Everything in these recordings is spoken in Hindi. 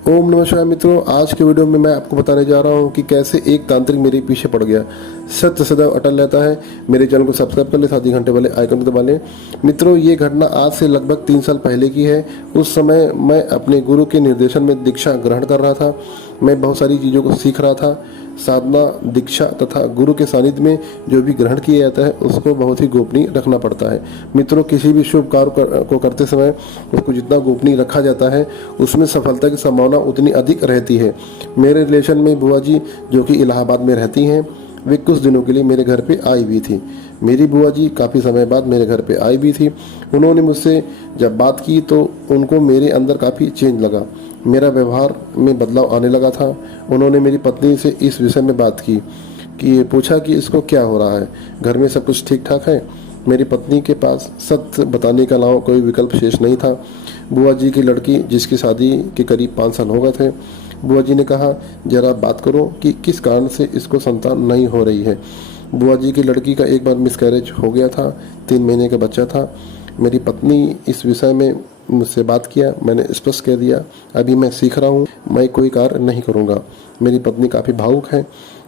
ओम नमः शिवाय मित्रों, आज के वीडियो में मैं आपको बताने जा रहा हूं कि कैसे एक तांत्रिक मेरे पीछे पड़ गया। सत्य सदैव अटल रहता है। मेरे चैनल को सब्सक्राइब कर ले, साथ ही घंटे वाले आइकन को दबा लें। मित्रों, ये घटना आज से लगभग 3 साल पहले की है। उस समय मैं अपने गुरु के निर्देशन में दीक्षा ग्रहण कर रहा था। मैं बहुत सारी चीज़ों को सीख रहा था। साधना, दीक्षा तथा गुरु के सानिध्य में जो भी ग्रहण किया जाता है उसको बहुत ही गोपनीय रखना पड़ता है। मित्रों, किसी भी शुभ कार्य को करते समय उसको जितना गोपनीय रखा जाता है उसमें सफलता की संभावना उतनी अधिक रहती है। मेरे रिलेशन में बुआ जी, जो कि इलाहाबाद में रहती हैं, वे कुछ दिनों के लिए मेरे घर पे आई हुई थी। मेरी बुआ जी काफ़ी समय बाद मेरे घर पे आई भी थी। उन्होंने मुझसे जब बात की तो उनको मेरे अंदर काफ़ी चेंज लगा। मेरा व्यवहार में बदलाव आने लगा था। उन्होंने मेरी पत्नी से इस विषय में बात की कि पूछा कि इसको क्या हो रहा है, घर में सब कुछ ठीक ठाक है। मेरी पत्नी के पास सत्य बताने के अलावा कोई विकल्प शेष नहीं था। बुआ जी की लड़की, जिसकी शादी के करीब 5 साल हो गए थे, बुआ जी ने कहा, जरा बात करो कि किस कारण से इसको संतान नहीं हो रही है। बुआ जी की लड़की का एक बार मिसकैरेज हो गया था, 3 महीने का बच्चा था। मेरी पत्नी इस विषय में मुझसे बात किया। मैंने स्पष्ट कह दिया, अभी मैं सीख रहा हूँ, मैं कोई कार्य नहीं करूँगा। मेरी पत्नी काफ़ी भावुक है।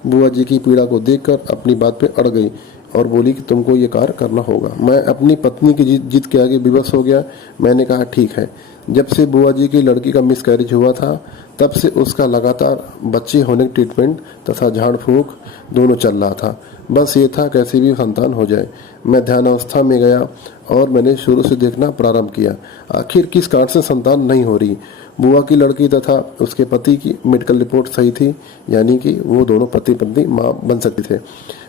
बुआ जी की पीड़ा को देखकर अपनी बात पे अड़ गई और बोली कि तुमको ये कार्य करना होगा। मैं अपनी पत्नी की जिद के आगे विवश हो गया। मैंने कहा ठीक है। जब से बुआ जी की लड़की का मिसकैरेज हुआ था तब से उसका लगातार बच्चे होने की ट्रीटमेंट तथा झाड़ फूंक दोनों चल रहा था। बस ये था कैसे भी संतान हो जाए। मैं ध्यान अवस्था में गया और मैंने शुरू से देखना प्रारंभ किया, आखिर किस कारण से संतान नहीं हो रही। बुआ की लड़की तथा उसके पति की मेडिकल रिपोर्ट सही थी, यानी कि वो दोनों पति पत्नी माँ बन सकते थे।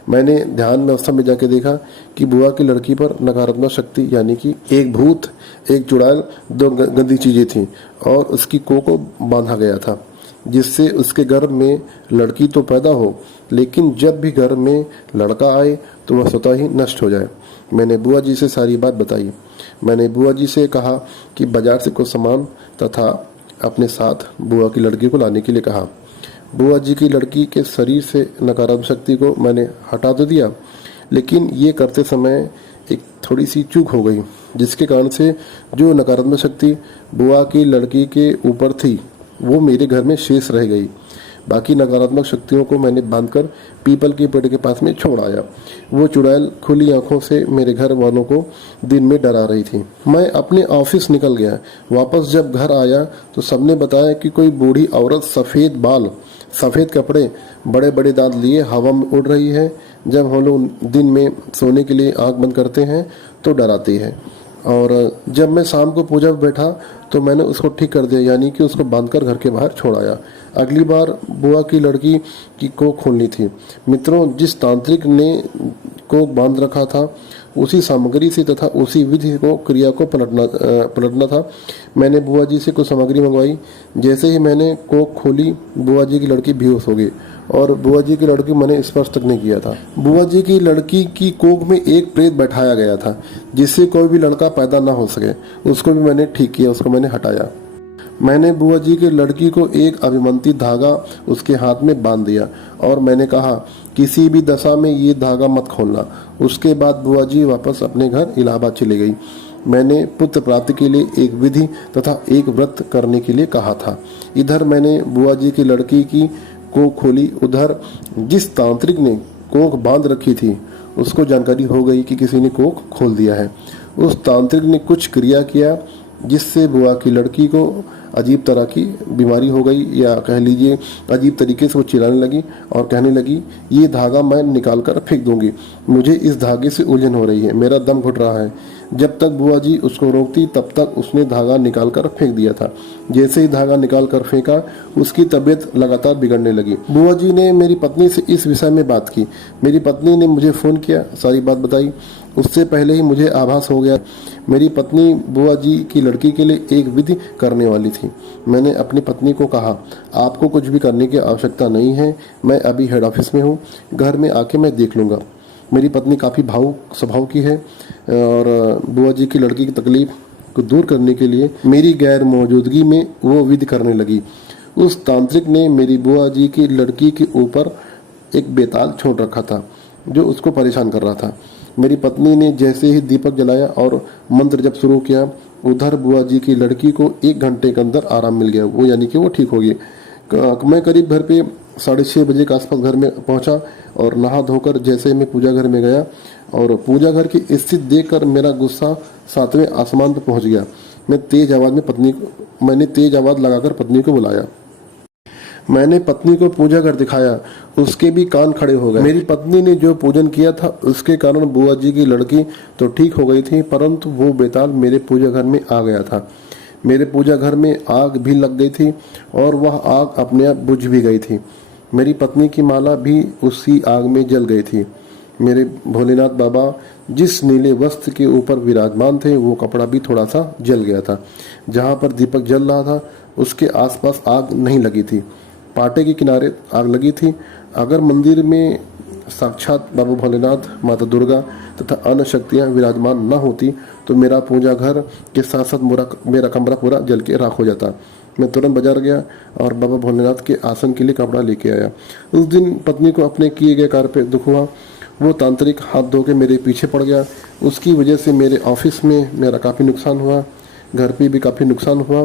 मैंने ध्यान अवस्था में जाके देखा कि बुआ की लड़की पर नकारात्मक शक्ति, यानी कि एक भूत, एक चुड़ैल, 2 गंदी चीजें थीं और उसकी को बांधा गया था, जिससे उसके गर्भ में लड़की तो पैदा हो, लेकिन जब भी गर्भ में लड़का आए तो वह स्वतः ही नष्ट हो जाए। मैंने बुआ जी से सारी बात बताई। मैंने बुआ जी से कहा कि बाजार से कुछ सामान तथा अपने साथ बुआ की लड़की को लाने के लिए कहा। बुआ जी की लड़की के शरीर से नकारात्मक शक्ति को मैंने हटा तो दिया, लेकिन ये करते समय एक थोड़ी सी चूक हो गई, जिसके कारण से जो नकारात्मक शक्ति बुआ की लड़की के ऊपर थी वो मेरे घर में शेष रह गई। बाकी नकारात्मक शक्तियों को मैंने बांधकर पीपल के पेड़ के पास में छोड़ आया। वो चुड़ैल खुली आंखों से मेरे घर वालों को दिन में डरा रही थी। मैं अपने ऑफिस निकल गया। वापस जब घर आया तो सबने बताया कि कोई बूढ़ी औरत सफ़ेद बाल, सफ़ेद कपड़े, बड़े बड़े दांत लिए हवा में उड़ रही है। जब हम लोग दिन में सोने के लिए आंख बंद करते हैं तो डराती है। और जब मैं शाम को पूजा में बैठा तो मैंने उसको ठीक कर दिया, यानी कि उसको बांधकर घर के बाहर छोड़ाया। अगली बार बुआ की लड़की की कोख खोलनी थी। मित्रों, जिस तांत्रिक ने कोख बांध रखा था उसी सामग्री से तथा उसी विधि को क्रिया को पलटना था। मैंने बुआ जी से कुछ सामग्री मंगवाई। जैसे ही मैंने कोख खोली, बुआ जी की लड़की बेहोश हो गई और बुआ जी की लड़की मैंने स्पर्श तक नहीं किया था। बुआ जी की लड़की की कोख में एक प्रेत बैठाया गया था, जिससे कोई भी लड़का पैदा ना हो सके। उसको भी मैंने ठीक किया, उसको मैंने हटाया। मैंने बुआ जी की लड़की को एक अभिमंत्रित धागा उसके हाथ में बांध दिया और मैंने कहा, किसी भी दशा में ये धागा मत खोलना। उसके बाद बुआ जी वापस अपने घर इलाहाबाद चली गई। मैंने पुत्र प्राप्ति के लिए एक विधि तथा एक व्रत करने के लिए कहा था। इधर मैंने बुआ जी की लड़की की कोख खोली, उधर जिस तांत्रिक ने कोख बांध रखी थी उसको जानकारी हो गई कि किसी ने कोख खोल दिया है। उस तांत्रिक ने कुछ क्रिया किया जिससे बुआ की लड़की को अजीब तरह की बीमारी हो गई, या कह लीजिए अजीब तरीके से वो चिल्लाने लगी और कहने लगी, ये धागा मैं निकाल कर फेंक दूंगी, मुझे इस धागे से उलझन हो रही है, मेरा दम घुट रहा है। जब तक बुआ जी उसको रोकती तब तक उसने धागा निकाल कर फेंक दिया था। जैसे ही धागा निकाल कर फेंका, उसकी तबीयत लगातार बिगड़ने लगी। बुआ जी ने मेरी पत्नी से इस विषय में बात की। मेरी पत्नी ने मुझे फ़ोन किया, सारी बात बताई। उससे पहले ही मुझे आभास हो गया मेरी पत्नी बुआ जी की लड़की के लिए एक विधि करने वाली थी। मैंने अपनी पत्नी को कहा, आपको कुछ भी करने की आवश्यकता नहीं है, मैं अभी हेड ऑफिस में हूँ, घर में आके मैं देख लूँगा। मेरी पत्नी काफ़ी भावुक स्वभाव की है और बुआ जी की लड़की की तकलीफ को दूर करने के लिए मेरी गैर मौजूदगी में वो विधि करने लगी। उस तांत्रिक ने मेरी बुआ जी की लड़की के ऊपर एक बेताल छोड़ रखा था जो उसको परेशान कर रहा था। मेरी पत्नी ने जैसे ही दीपक जलाया और मंत्र जप शुरू किया, उधर बुआ जी की लड़की को 1 घंटे के अंदर आराम मिल गया, वो यानी कि वो ठीक हो गई। मैं करीब घर पे 6:30 बजे के आसपास घर में पहुंचा और नहा धोकर जैसे ही मैं पूजा घर में गया और पूजा घर की स्थिति देखकर मेरा गुस्सा 7वें आसमान पर पहुंच गया। मैंने तेज आवाज लगाकर पत्नी को बुलाया। मैंने पत्नी को पूजा घर दिखाया, उसके भी कान खड़े हो गए। मेरी पत्नी ने जो पूजन किया था उसके कारण बुआ जी की लड़की तो ठीक हो गई थी, परंतु वो बेताल मेरे पूजा घर में आ गया था। मेरे पूजा घर में आग भी लग गई थी और वह आग अपने आप बुझ भी गई थी। मेरी पत्नी की माला भी उसी आग में जल गई थी। मेरे भोलेनाथ बाबा जिस नीले वस्त्र के ऊपर विराजमान थे वो कपड़ा भी थोड़ा सा जल गया था। जहाँ पर दीपक जल रहा था उसके आसपास आग नहीं लगी थी, पाटे के किनारे आग लगी थी। अगर मंदिर में साक्षात बाबा भोलेनाथ, माता दुर्गा तथा अन्य शक्तियाँ विराजमान न होती तो मेरा पूजा घर के साथ साथ मेरा कमरा पूरा जल के राख हो जाता। मैं तुरंत बाजार गया और बाबा भोलेनाथ के आसन के लिए कपड़ा लेके आया। उस दिन पत्नी को अपने किए गए कार्य पे दुख हुआ। वो तांत्रिक हाथ धो के मेरे पीछे पड़ गया। उसकी वजह से मेरे ऑफिस में मेरा काफ़ी नुकसान हुआ, घर पे भी काफ़ी नुकसान हुआ।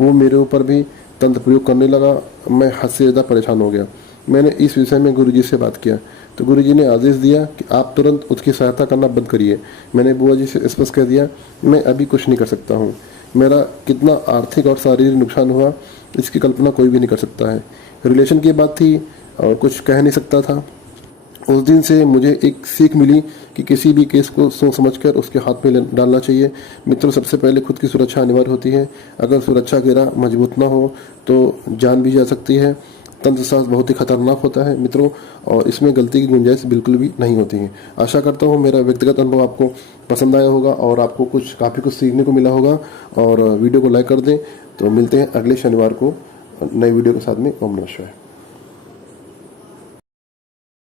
वो मेरे ऊपर भी तंत्र प्रयोग करने लगा। मैं हद से ज़्यादा परेशान हो गया। मैंने इस विषय में गुरुजी से बात किया तो गुरुजी ने आदेश दिया कि आप तुरंत उसकी सहायता करना बंद करिए। मैंने बुआ जी से स्पष्ट कह दिया मैं अभी कुछ नहीं कर सकता हूँ। मेरा कितना आर्थिक और शारीरिक नुकसान हुआ इसकी कल्पना कोई भी नहीं कर सकता है। रिलेशन की बात थी और कुछ कह नहीं सकता था। उस दिन से मुझे एक सीख मिली कि किसी भी केस को सोच समझकर उसके हाथ में डालना चाहिए। मित्रों, सबसे पहले खुद की सुरक्षा अनिवार्य होती है। अगर सुरक्षा घेरा मजबूत ना हो तो जान भी जा सकती है। तंत्र शास्त्र बहुत ही खतरनाक होता है मित्रों, और इसमें गलती की गुंजाइश बिल्कुल भी नहीं होती है। आशा करता हूँ मेरा व्यक्तिगत अनुभव आपको पसंद आया होगा और आपको काफ़ी कुछ सीखने को मिला होगा। और वीडियो को लाइक कर दें। तो मिलते हैं अगले शनिवार को नए वीडियो के साथ में। ओम नमः शिवाय।